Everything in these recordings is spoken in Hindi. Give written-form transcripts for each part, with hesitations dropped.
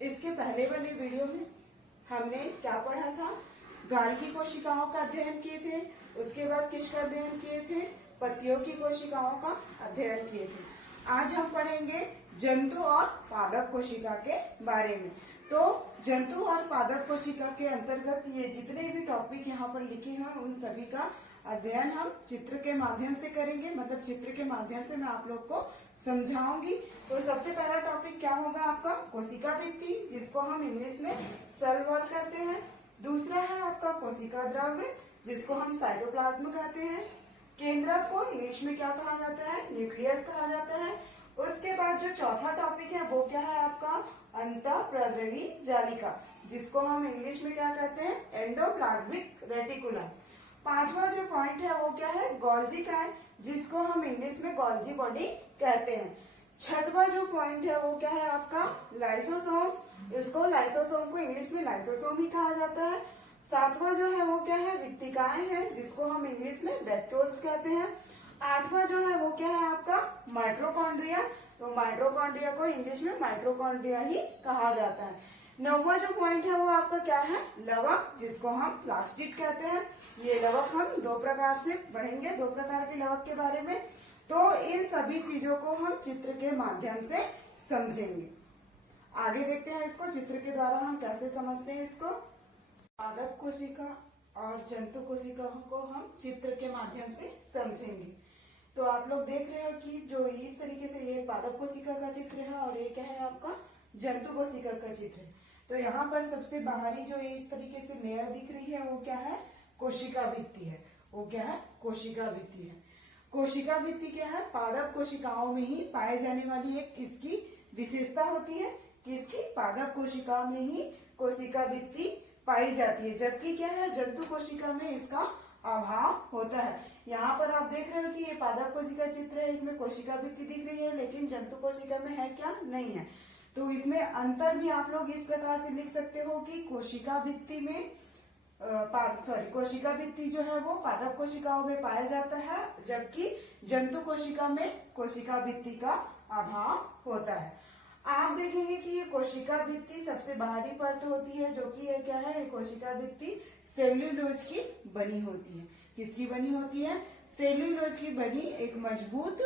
इसके पहले वाले वीडियो में हमने क्या पढ़ा था? गाल की कोशिकाओं का अध्ययन किए थे। उसके बाद किसका अध्ययन किए थे? पत्तियों की कोशिकाओं का अध्ययन किए थे। आज हम पढ़ेंगे जंतु और पादप कोशिका के बारे में। तो जंतु और पादप कोशिका के अंतर्गत ये जितने भी टॉपिक यहाँ पर लिखे हैं उन सभी का अध्ययन हम चित्र के माध्यम से करेंगे। मतलब चित्र के माध्यम से मैं आप लोग को समझाऊंगी। तो सबसे पहला टॉपिक क्या होगा आपका? कोशिका भित्ति, जिसको हम इंग्लिश में सेल वॉल कहते हैं। दूसरा है आपका कोशिका द्रव्य, जिसको हम साइटोप्लाज्म कहते हैं। केंद्रक को इंग्लिश में क्या कहा जाता है? न्यूक्लियस कहा जाता है। उसके बाद जो चौथा टॉपिक है वो क्या है आपका? अंतःप्रद्रवी जालिका, जिसको हम इंग्लिश में क्या कहते हैं? Endoplasmic reticulum. पांचवा जो पॉइंट है वो क्या है? गोल्जी का है, जिसको हम इंग्लिश में गोल्जी बॉडी कहते हैं। छठवा जो पॉइंट है वो क्या है आपका? लाइसोसोम। इसको लाइसोसोम को इंग्लिश में लाइसोसोम ही कहा जाता है। सातवां जो है वो क्या है? रिक्तिकाएं हैं, जिसको हम इंग्लिश में वैक्यूल्स कहते हैं। आठवां जो है वो क्या है आपका? माइटोकॉन्ड्रिया। तो माइटोकॉन्ड्रिया को इंग्लिश में माइटोकॉन्ड्रिया ही कहा जाता है। नौवां जो पॉइंट है वो आपका क्या है? लवक, जिसको हम प्लास्टिड कहते हैं। ये लवक हम दो प्रकार से पढ़ेंगे, दो प्रकार के लवक के बारे में। तो इन सभी चीजों को हम चित्र के माध्यम से समझेंगे। आगे देखते हैं इसको चित्र के द्वारा हम कैसे समझते हैं इसको। पादप कोशिका और जंतु कोशिका को हम चित्र के माध्यम से समझेंगे। तो आप लोग देख रहे हो कि जो इस तरीके से ये पादप कोशिका का चित्र है और ये क्या है आपका? जंतु कोशिका का चित्र है। तो यहाँ पर सबसे बाहरी जो ये इस तरीके से लेयर दिख रही है वो क्या है? कोशिका भित्ति है। वो क्या है? कोशिका भित्ति है। कोशिका भित्ति क्या है? पादप कोशिकाओं में ही पाए जाने वाली एक इसकी विशेषता होती है। किसकी? पादप कोशिकाओं में ही कोशिका भित्ति पाई जाती है। जबकि क्या है? जंतु कोशिका में इसका अभाव होता है। यहाँ पर आप देख रहे हो कि ये पादप कोशिका चित्र है, इसमें कोशिका भित्ति दिख रही है, लेकिन जंतु कोशिका में है क्या? नहीं है। तो इसमें अंतर भी आप लोग इस प्रकार से लिख सकते हो कि कोशिका भित्ति में कोशिका भित्ति जो है वो पादप कोशिकाओं में पाया जाता है, जबकि जंतु कोशिका में कोशिका भित्ति का अभाव होता है। आप देखेंगे कि ये कोशिका भित्ति सबसे बाहरी परत होती है, जो कि ये क्या है? कोशिका भित्ति सेल्यूलोज की बनी होती है। किसकी बनी होती है? सेल्यूलोज की बनी एक मजबूत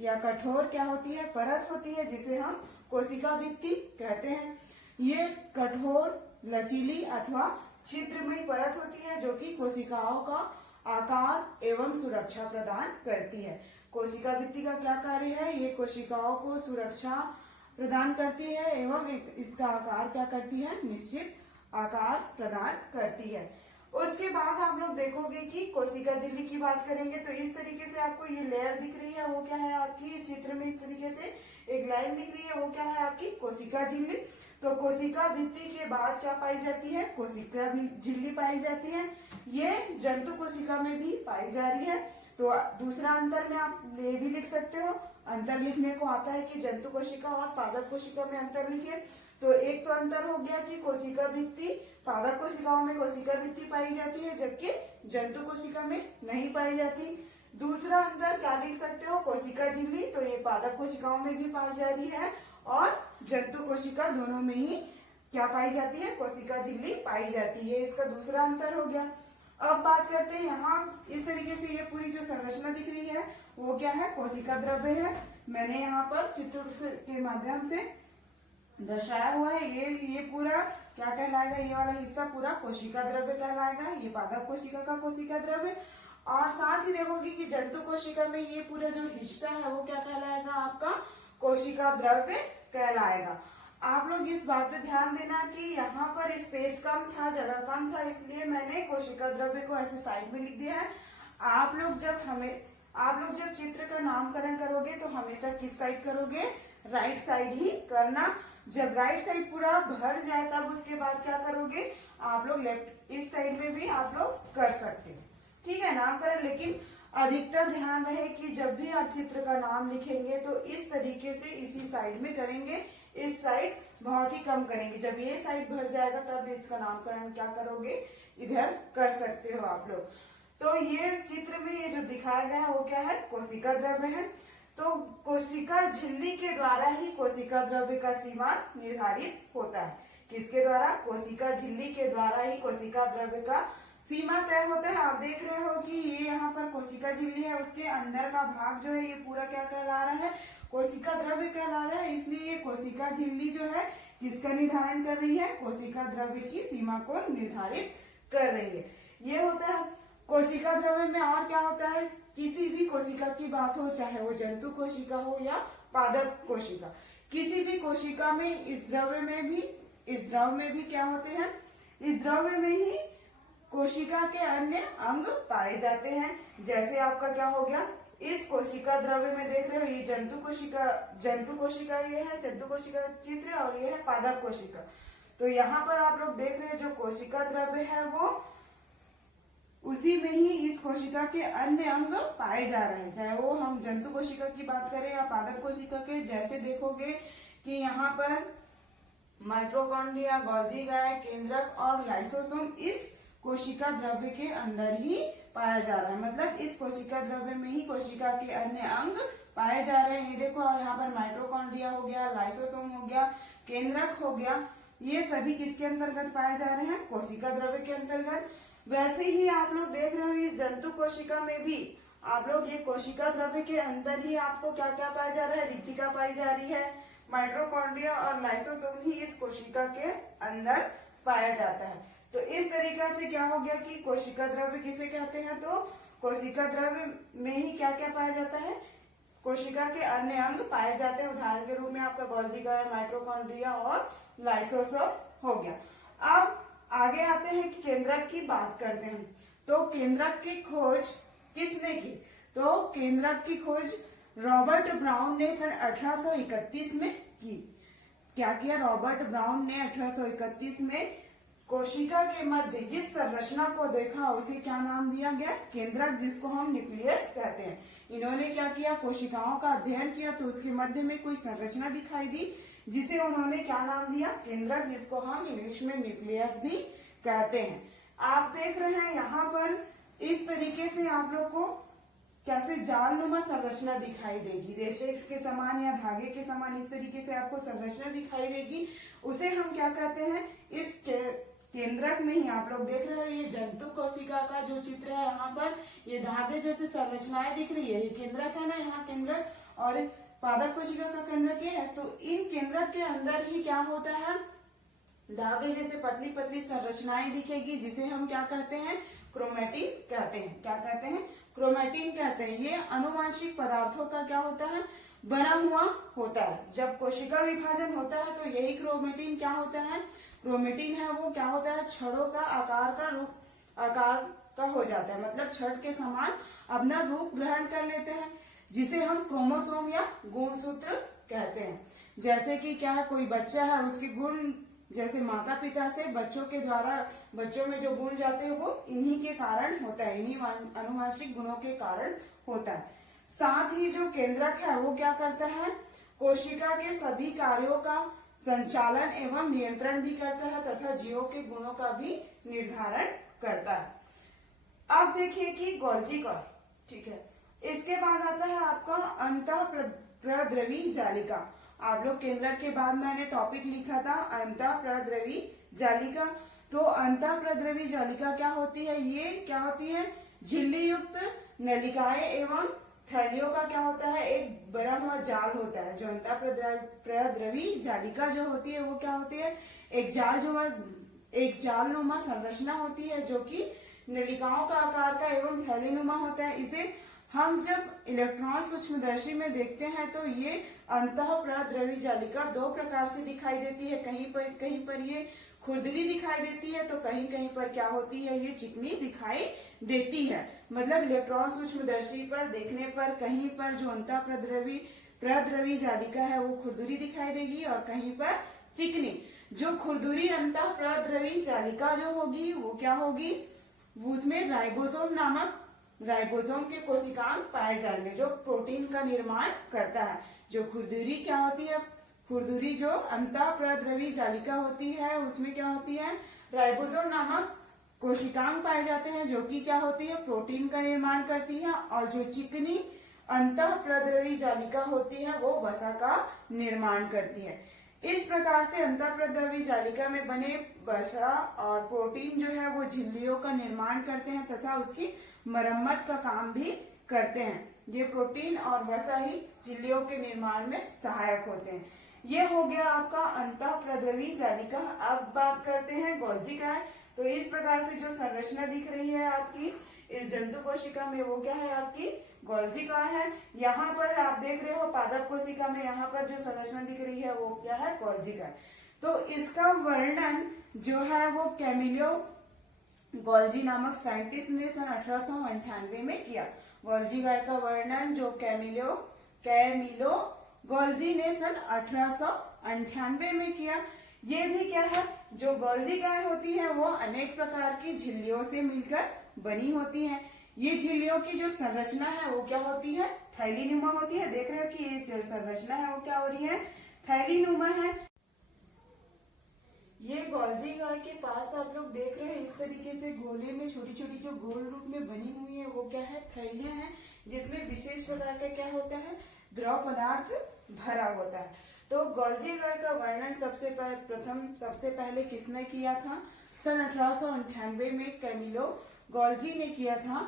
या कठोर क्या होती है? परत होती है, जिसे हम कोशिका भित्ति कहते हैं। ये कठोर, लचीली अथवा छिद्रमयी परत होती है, जो कि कोशिकाओं का आकार एवं सुरक्षा प्रदान करती है। कोशिका भित्ति का क्या कार्य है? ये कोशिकाओं को सुरक्षा प्रदान करती है एवं इसका आकार क्या करती है? निश्चित आकार प्रदान करती है। उसके बाद आप लोग देखोगे कि कोशिका झिल्ली की बात करेंगे तो इस तरीके से आपको ये लेयर दिख रही है, वो क्या है आपकी? इस चित्र में इस तरीके से एक लाइन दिख रही है, वो क्या है आपकी? कोशिका झिल्ली। तो कोशिका भित्ति के बाद क्या पाई जाती है? कोशिका झिल्ली पाई जाती है। ये जंतु कोशिका में भी पाई जा रही है। तो दूसरा अंतर में आप ये भी लिख सकते हो, अंतर लिखने को आता है कि जंतु कोशिका और पादप कोशिका में अंतर लिखे। तो एक तो अंतर हो गया कि कोशिका भित्ति पादप कोशिकाओं में कोशिका भित्ति पाई जाती है, जबकि जंतु कोशिका में नहीं पाई जाती। दूसरा अंतर क्या लिख सकते हो? कोशिका झिल्ली, तो ये पादप कोशिकाओं में भी पाई जा रही है और जंतु कोशिका दोनों में ही क्या पाई जाती है? कोशिका झिल्ली पाई जाती है। इसका दूसरा अंतर हो गया। अब बात करते हैं यहाँ इस तरीके से ये पूरी जो संरचना दिख रही है वो क्या है? कोशिका द्रव्य है। मैंने यहाँ पर चित्र के माध्यम से दर्शाया हुआ है। ये पूरा क्या कहलाएगा? ये वाला हिस्सा पूरा कोशिका द्रव्य कहलाएगा। ये पादप कोशिका का कोशिका द्रव्य। और साथ ही देखोगे कि जंतु कोशिका में ये पूरा जो हिस्सा है वो क्या कहलाएगा? आपका कोशिका द्रव्य कहलाएगा। आप लोग इस बात पे ध्यान देना कि यहाँ पर स्पेस कम था, जगह कम था, इसलिए मैंने कोशिका द्रव्य को ऐसे साइड में लिख दिया है। आप लोग जब चित्र का नामकरण करोगे तो हमेशा किस साइड करोगे? राइट साइड ही करना। जब राइट साइड पूरा भर जाए तब उसके बाद क्या करोगे? आप लोग लेफ्ट इस साइड में भी आप लोग कर सकते हो। ठीक है, नामकरण। लेकिन अधिकतर ध्यान रहे कि जब भी आप चित्र का नाम लिखेंगे तो इस तरीके से इसी साइड में करेंगे। इस साइड बहुत ही कम करेंगे। जब ये साइड भर जाएगा तब इसका नामकरण क्या करोगे? इधर कर सकते हो आप लोग। तो ये चित्र में ये जो दिखाया गया है वो क्या है? कोशिका द्रव्य है। तो कोशिका झिल्ली के द्वारा ही कोशिका द्रव्य का सीमा निर्धारित होता है। किसके द्वारा? कोशिका झिल्ली के द्वारा ही कोशिका द्रव्य का सीमा तय होता है। आप देख रहे हो कि ये यहाँ पर कोशिका झिल्ली है, उसके अंदर का भाग जो है ये पूरा क्या कहला रहा है? कोशिका द्रव्य कहला रहा है। इसलिए ये कोशिका झिल्ली जो है किसका निर्धारण कर रही है? कोशिका द्रव्य की सीमा को निर्धारित कर रही है। ये होता है कोशिका द्रव्य में। और क्या होता है? किसी भी कोशिका की बात हो, चाहे वो जंतु कोशिका हो या पादप कोशिका, किसी भी कोशिका में इस द्रव में भी क्या होते हैं? इस द्रव्य में ही कोशिका के अन्य अंग पाए जाते हैं। जैसे आपका क्या हो गया, इस कोशिका द्रव्य में देख रहे हो ये जंतु कोशिका ये है जंतु कोशिका चित्र, और ये है पादप कोशिका। तो यहाँ पर आप लोग देख रहे हैं जो कोशिका द्रव्य है वो उसी में ही इस कोशिका के अन्य अंग पाए जा रहे हैं, चाहे वो हम जंतु कोशिका की बात करें या पादप कोशिका के। जैसे देखोगे कि यहाँ पर माइटोकॉन्ड्रिया, गोल्जी गाय, केंद्रक और लाइसोसोम इस कोशिका द्रव्य के अंदर ही पाया जा रहा है। मतलब इस कोशिका द्रव्य में ही कोशिका के अन्य अंग पाए जा रहे हैं। ये देखो यहाँ पर माइटोकॉन्ड्रिया हो गया, लाइसोसोम हो गया, केंद्रक हो गया, ये सभी किसके अंतर्गत पाए जा रहे हैं? कोशिका द्रव्य के अंतर्गत। वैसे ही आप लोग देख रहे हो इस जंतु कोशिका में भी आप लोग ये कोशिका द्रव्य के अंदर ही आपको क्या क्या पाया जा रहा है? रिक्तिका पाई जा रही है। माइटोकॉन्ड्रिया और लाइसोसोम ही इस कोशिका के अंदर पाया जाता है। तो इस तरीका से क्या हो गया कि कोशिका द्रव्य किसे कहते हैं? तो कोशिका द्रव्य में ही क्या क्या पाया जाता है? कोशिका के अन्य अंग पाए जाते हैं। उदाहरण के रूप में आपका गोल्जी गाय, माइटोकॉन्ड्रिया और लाइसोसोम हो गया। अब आगे आते हैं कि केंद्रक की बात करते हैं। तो केंद्रक की खोज किसने की? तो केंद्रक की खोज रॉबर्ट ब्राउन ने सन 1831 में की। क्या किया? रॉबर्ट ब्राउन ने 1831 में कोशिका के मध्य जिस संरचना को देखा उसे क्या नाम दिया गया? केंद्रक, जिसको हम न्यूक्लियस कहते हैं। इन्होंने क्या किया? कोशिकाओं का अध्ययन किया तो उसके मध्य में कोई संरचना दिखाई दी जिसे उन्होंने क्या नाम दिया? केंद्रक, जिसको हम इंग्लिश में न्यूक्लियस भी कहते हैं। आप देख रहे हैं यहाँ पर इस तरीके से आप लोग को कैसे जालनुमा संरचना दिखाई देगी, रेशे के समान या धागे के समान इस तरीके से आपको संरचना दिखाई देगी। उसे हम क्या कहते हैं? इस केंद्रक में ही आप लोग देख रहे हो ये जंतु कोशिका का जो चित्र है, यहाँ पर ये धागे जैसे संरचनाएं दिख रही है, ये केंद्रक है ना, यहाँ केंद्रक, और पादप कोशिका का केंद्रक ये है। तो इन केंद्रक के अंदर ही क्या होता है? धागे जैसे पतली पतली संरचनाएं दिखेगी जिसे हम क्या कहते हैं? क्रोमेटिन कहते हैं। क्या कहते हैं? क्रोमेटिन कहते हैं। ये अनुवांशिक पदार्थों का क्या होता है? बना हुआ होता है। जब कोशिका विभाजन होता है तो यही क्रोमेटिन क्या होता है? क्रोमेटिन है वो क्या होता है? छड़ों का आकार का हो जाता है, मतलब छड़ के समान अपना रूप ग्रहण कर लेते हैं, जिसे हम क्रोमोसोम या गुणसूत्र कहते हैं। जैसे कि क्या है, कोई बच्चा है, उसके गुण जैसे माता पिता से बच्चों के द्वारा बच्चों में जो गुण जाते हैं वो इन्हीं के कारण होता है, इन्हीं अनुवांशिक गुणों के कारण होता है। साथ ही जो केंद्रक है वो क्या करता है? कोशिका के सभी कार्यों का संचालन एवं नियंत्रण भी करता है तथा जीवों के गुणों का भी निर्धारण करता है। अब देखिए कि गोल्जी कॉय, ठीक है। इसके बाद आता है आपका अंतःप्रद्रवी जालिका। आप लोग केंद्रक के बाद मैंने टॉपिक लिखा था अंतःप्रद्रवी जालिका। तो अंतःप्रद्रवी जालिका क्या होती है? ये क्या होती है? झिल्ली युक्त नलिकाएं एवं थैलियों का क्या होता है? एक बना हुआ जाल होता है। जो अंतःप्रद्रवी जालिका जो होती है वो क्या होती है? एक जालनुमा संरचना होती है जो कि नलिकाओं का आकार का एवं थैलीनुमा होता है। इसे हम जब इलेक्ट्रॉन सूक्ष्मदर्शी में देखते हैं तो ये अंतःप्रद्रवी जालिका दो प्रकार से दिखाई देती है। कहीं पर ये खुरदरी दिखाई देती है तो कहीं कहीं पर क्या होती है? ये चिकनी दिखाई देती है। मतलब इलेक्ट्रॉन सूक्ष्मदर्शी पर देखने पर कहीं पर जो अंतःप्रद्रवी जालिका है वो खुरदरी दिखाई देगी और कहीं पर चिकनी। जो खुरदरी अंतःप्रद्रवी जालिका जो होगी वो क्या होगी? उसमें राइबोसोम के कोशिकांग पाए जाएंगे जो प्रोटीन का निर्माण करता है। जो खुरदरी क्या होती है? खुरदरी जो अंतःप्रद्रवी जालिका होती है उसमें क्या होती है? राइबोसोम नामक कोशिकांग पाए जाते हैं जो कि क्या होती है? प्रोटीन का निर्माण करती है। और जो चिकनी अंतःप्रद्रवी जालिका होती है वो वसा का निर्माण करती है। इस प्रकार से अंतःप्रद्रवी जालिका में बने वसा और प्रोटीन जो है वो झिल्लियों का निर्माण करते हैं तथा उसकी मरम्मत का काम भी करते हैं। ये प्रोटीन और वसा ही झिल्लियों के निर्माण में सहायक होते हैं। ये हो गया आपका अंतःप्रद्रवी जालिका। अब बात करते हैं गोल्जी काय। तो इस प्रकार से जो संरचना दिख रही है आपकी इस जंतु कोशिका में वो क्या है आपकी गोल्जी काय है। यहाँ पर आप देख रहे हो पादप कोशिका में यहाँ पर जो संरचना दिख रही है वो क्या है गोल्जी काय। तो इसका वर्णन जो है वो कैमिलो गोल्जी नामक साइंटिस्ट ने सन 1898 में किया। गोल्जी काय का वर्णन जो कैमिलो गोल्जी ने सन 1898 में किया। ये भी क्या है जो गोल्जी काय होती है वो अनेक प्रकार की झिल्लियों से मिलकर बनी होती है। ये झिल्लियों की जो संरचना है वो क्या होती है थैलीनुमा होती है। देख रहे हो कि ये जो संरचना है वो क्या हो रही है थैलीनुमा है। ये गोल्जी काय के पास आप लोग देख रहे हैं इस तरीके से गोले में छोटी छोटी जो गोल रूप में बनी हुई है वो क्या है थैलियां हैं जिसमें विशेष प्रकार का क्या होता है द्रव पदार्थ भरा होता है। तो गोल्जी काय का वर्णन सबसे पहले किसने किया था सन 1898 में कैमिलो गोल्जी ने किया था।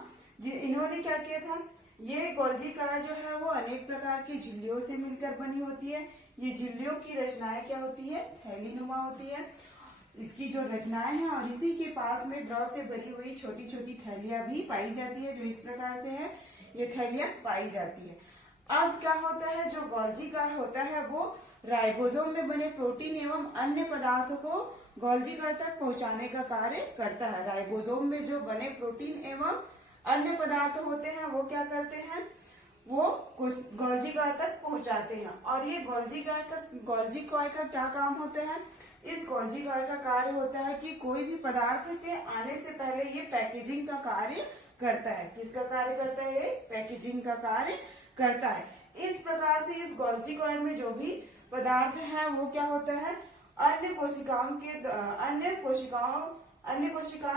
इन्होंने क्या किया था ये गोल्जी काय जो है वो अनेक प्रकार की झिल्लियों से मिलकर बनी होती है। ये झिल्लियों की रचनाएं क्या होती है थैलीनुमा होती है इसकी जो रचनाएं हैं और इसी के पास में द्रव से भरी हुई छोटी छोटी थैलियां भी पाई जाती है जो इस प्रकार से है ये थैलियां पाई जाती है। अब क्या होता है जो गोल्जी काय होता है वो राइबोसोम में बने प्रोटीन एवं अन्य पदार्थों को गोल्जी काय तक पहुंचाने का कार्य करता है। राइबोसोम में जो बने प्रोटीन एवं अन्य पदार्थ होते हैं वो क्या करते हैं वो गोल्जी काय तक पहुंचाते हैं। और ये गोल्जी काय का क्या काम होता है इस गोल्जी काय का कार्य होता है कि कोई भी पदार्थ के आने से पहले ये पैकेजिंग का कार्य करता है। किसका कार्य करता है ये पैकेजिंग का कार्य करता है। इस प्रकार से इस गोल्जी काय में जो भी पदार्थ है वो क्या होता है अन्य कोशिकाओं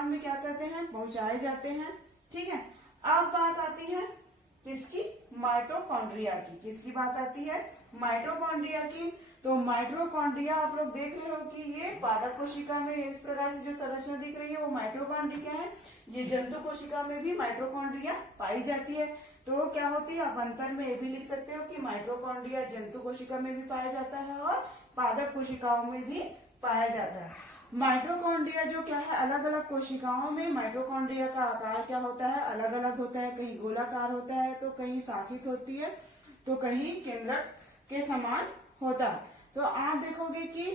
में क्या करते हैं पहुंचाए जाते हैं। ठीक है। अब बात आती है किसकी माइटोकॉन्ड्रिया की। किसकी बात आती है माइटोकॉन्ड्रिया की। तो माइटोकॉन्ड्रिया आप लोग देख रहे हो कि ये पादप कोशिका में इस प्रकार से जो संरचना दिख रही है वो माइटोकॉन्ड्रिया है। ये जंतु कोशिका में भी माइटोकॉन्ड्रिया पाई जाती है। तो क्या होती है आप अंतर में ये भी लिख सकते हो कि माइटोकॉन्ड्रिया जंतु कोशिका में भी पाया जाता है और पादप कोशिकाओं में भी पाया जाता है। माइटोकॉन्ड्रिया जो क्या है अलग अलग कोशिकाओं में माइटोकॉन्ड्रिया का आकार क्या होता है अलग अलग होता है। कहीं गोलाकार होता है तो कहीं शाखित होती है तो कहीं केंद्रक के समान होता है। तो आप देखोगे कि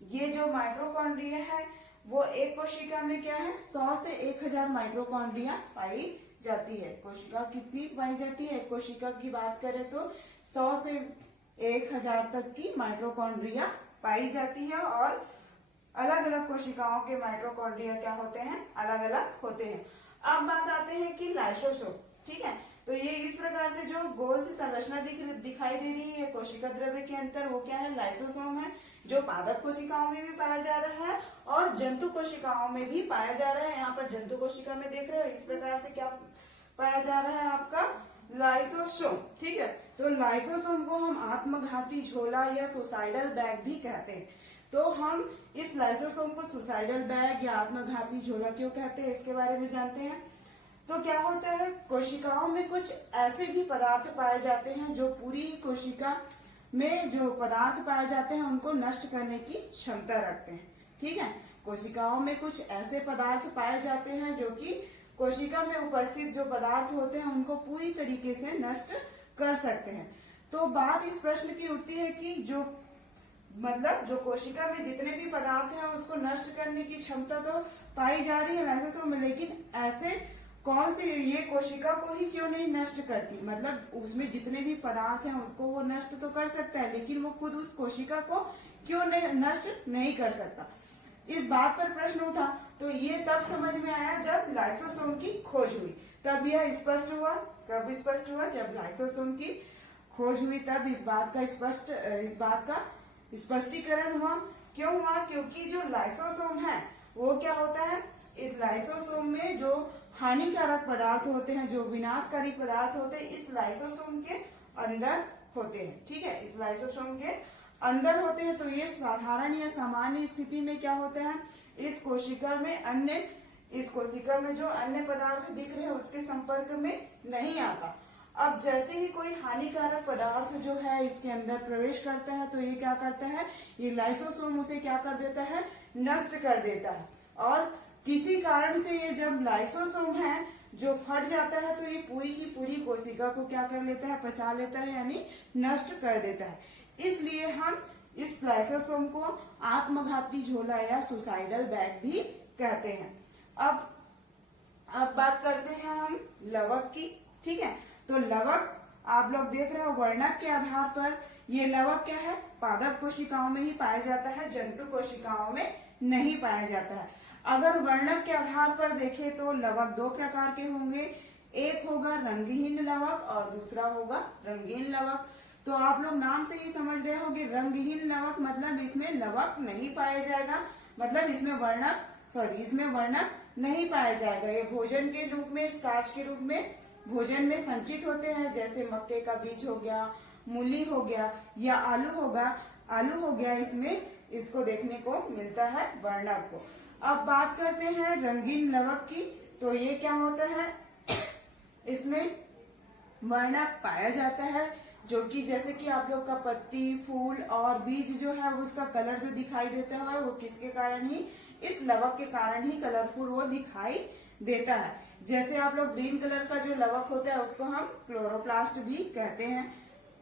ये जो माइटोकॉन्ड्रिया है वो एक कोशिका में क्या है 100 से 1000 माइटोकॉन्ड्रिया पाई जाती है। कोशिका कितनी पाई जाती है कोशिका की बात करें तो 100 से 1000 तक की माइटोकॉन्ड्रिया पाई जाती है। और अलग अलग कोशिकाओं के माइटोकॉन्ड्रिया क्या होते हैं अलग अलग होते हैं। अब बात आते हैं कि लाइसोसोम। ठीक है। तो ये इस प्रकार से जो गोल से संरचना दिखाई दे रही है कोशिका द्रव्य के अंतर वो क्या है लाइसोसोम है जो पादप कोशिकाओं में भी पाया जा रहा है और जंतु कोशिकाओं में भी पाया जा रहा है। यहाँ पर जंतु कोशिका में देख रहे हो इस प्रकार से क्या पाया जा रहा है आपका लाइसोसोम। ठीक है। तो लाइसोसोम को हम आत्मघाती झोला या सुसाइडल बैग भी कहते हैं। तो हम इस लाइसोसोम को सुसाइडल बैग या आत्मघाती झोला क्यों कहते हैं इसके बारे में जानते हैं। तो क्या होता है कोशिकाओं में कुछ ऐसे भी पदार्थ पाए जाते हैं जो पूरी कोशिका में जो पदार्थ पाए जाते हैं उनको नष्ट करने की क्षमता रखते हैं। ठीक है। कोशिकाओं में कुछ ऐसे पदार्थ पाए जाते हैं जो कि कोशिका में उपस्थित जो पदार्थ होते हैं उनको पूरी तरीके से नष्ट कर सकते हैं। तो बात इस प्रश्न की उठती है कि जो कोशिका में जितने भी पदार्थ हैं उसको नष्ट करने की क्षमता तो पाई जा रही है लाइसोसोम में लेकिन ऐसे कौन सी ये कोशिका को ही क्यों नहीं नष्ट करती। उसमें जितने भी पदार्थ हैं उसको वो नष्ट तो कर सकता है लेकिन वो खुद उस कोशिका को क्यों नष्ट नहीं कर सकता। इस बात पर प्रश्न उठा तो ये तब समझ में आया जब लाइसोसोम की खोज हुई। तब यह स्पष्ट हुआ। कब स्पष्ट हुआ जब लाइसोसोम की खोज हुई तब इस बात का स्पष्टीकरण हुआ। क्यों हुआ क्योंकि जो लाइसोसोम है वो क्या होता है इस लाइसोसोम में जो हानिकारक पदार्थ होते हैं, जो विनाशकारी पदार्थ होते हैं, इस लाइसोसोम के अंदर होते हैं। ठीक है, इस लाइसोसोम के अंदर होते हैं। तो ये साधारण या सामान्य स्थिति में क्या होता है, इस कोशिका में जो अन्य पदार्थ दिख रहे हैं उसके संपर्क में नहीं आता। अब जैसे ही कोई हानिकारक पदार्थ जो है इसके अंदर प्रवेश करता है तो ये क्या करता है, ये लाइसोसोम उसे क्या कर देता है, नष्ट कर देता है। और किसी कारण से ये जब लाइसोसोम है जो फट जाता है तो ये पूरी की पूरी कोशिका को क्या कर लेता है, पचा लेता है, यानी नष्ट कर देता है। इसलिए हम इस लाइसोसोम को आत्मघाती झोला या सुसाइडल बैग भी कहते हैं। अब बात करते हैं हम लवक की। ठीक है, तो लवक आप लोग देख रहे हो वर्णक के आधार पर, ये लवक क्या है, पादप कोशिकाओं में ही पाया जाता है, जंतु कोशिकाओं में नहीं पाया जाता है। अगर वर्णक के आधार पर देखें तो लवक दो प्रकार के होंगे, एक होगा रंगहीन लवक और दूसरा होगा रंगीन लवक। तो आप लोग नाम से ही समझ रहे होंगे, रंगहीन लवक मतलब इसमें लवक नहीं पाया जाएगा, मतलब इसमें वर्णक नहीं पाया जाएगा। ये भोजन के रूप में, स्टार्च के रूप में भोजन में संचित होते हैं, जैसे मक्के का बीज हो गया, मूली हो गया या आलू हो गया, इसमें इसको देखने को मिलता है वर्णक को। अब बात करते हैं रंगीन लवक की। तो ये क्या होता है, इसमें वर्णक पाया जाता है, जो कि जैसे कि आप लोग का पत्ती, फूल और बीज जो है उसका कलर जो दिखाई देता है वो किसके कारण ही, इस लवक के कारण ही कलरफुल वो दिखाई देता है। जैसे आप लोग ग्रीन कलर का जो लवक होता है उसको हम क्लोरोप्लास्ट भी कहते हैं।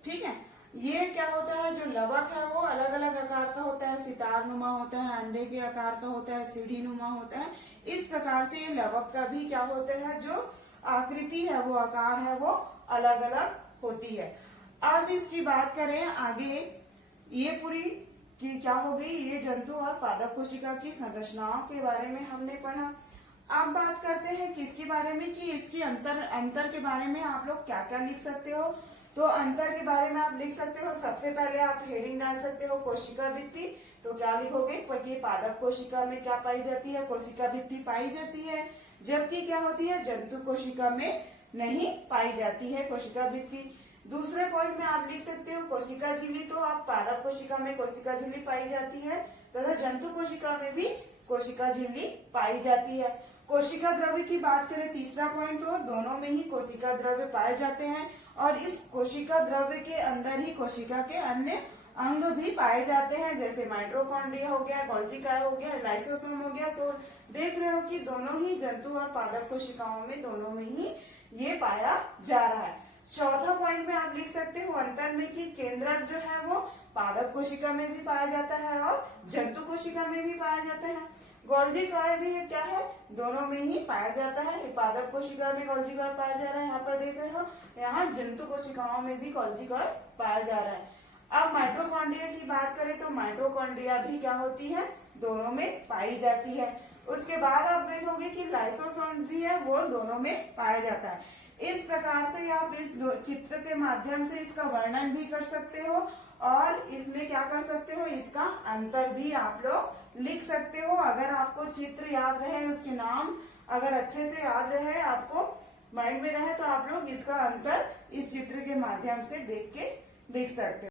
ठीक है, ये क्या होता है, जो लवक है वो अलग अलग आकार का होता है, सितार नुमा होता है, अंडे के आकार का होता है, सीढ़ी नुमा होता है। इस प्रकार से ये लवक का भी क्या होता है, जो आकृति है, वो आकार है, वो अलग अलग होती है। अब इसकी बात करें आगे, ये पूरी की क्या हो गई, ये जंतु और पादप कोशिका की संरचनाओं के बारे में हमने पढ़ा। अब बात करते हैं किसके बारे में, कि इसकी अंतर के बारे में आप लोग क्या क्या लिख सकते हो। तो अंतर के बारे में आप लिख सकते हो, सबसे पहले आप हेडिंग डाल सकते हो कोशिका भित्ति। तो क्या लिखोगे, कि पादप कोशिका में क्या पाई जाती है, कोशिका भित्ति पाई जाती है, जबकि क्या होती है, जंतु कोशिका में नहीं पाई जाती है कोशिका भित्ति। दूसरे पॉइंट में आप लिख सकते हो कोशिका झिल्ली। तो आप पादप कोशिका में कोशिका झिल्ली पाई जाती है तथा जंतु कोशिका में भी कोशिका झिल्ली पाई जाती है। कोशिका द्रव्य की बात करें, तीसरा पॉइंट, तो दोनों में ही कोशिका द्रव्य पाए जाते हैं और इस कोशिका द्रव्य के अंदर ही कोशिका के अन्य अंग भी पाए जाते हैं, जैसे माइटोकॉन्ड्रिया हो गया, गोल्गी कायल हो गया, लाइसोसोम हो गया। तो देख रहे हो कि दोनों ही जंतु और पादप कोशिकाओं में दोनों में ही ये पाया जा रहा है। चौथा पॉइंट में आप लिख सकते हो अंतर में, कि केंद्रक जो है वो पादप कोशिका में भी पाया जाता है और जंतु कोशिका में भी पाया जाता है। गोल्गी कायल भी क्या है, दोनों में ही पाया जाता है। पादप कोशिका में गोल्गी कायल पाया जा रहा है, यहाँ पर देख रहे हो, यहाँ जंतु कोशिकाओं में भी गोल्गी कायल पाया जा रहा है। अब माइटोकॉन्ड्रिया की बात करें तो माइटोकॉन्ड्रिया भी क्या होती है, दोनों में पाई जाती है। उसके बाद आप देखोगे कि लाइसोसोम भी है, वो दोनों में पाया जाता है। इस प्रकार से आप इस चित्र के माध्यम से इसका वर्णन भी कर सकते हो और इसमें क्या कर सकते हो, इसका अंतर भी आप लोग लिख सकते हो। अगर आपको चित्र याद रहे, उसके नाम अगर अच्छे से याद रहे, आपको माइंड में रहे, तो आप लोग इसका अंतर इस चित्र के माध्यम से देख के लिख सकते हो।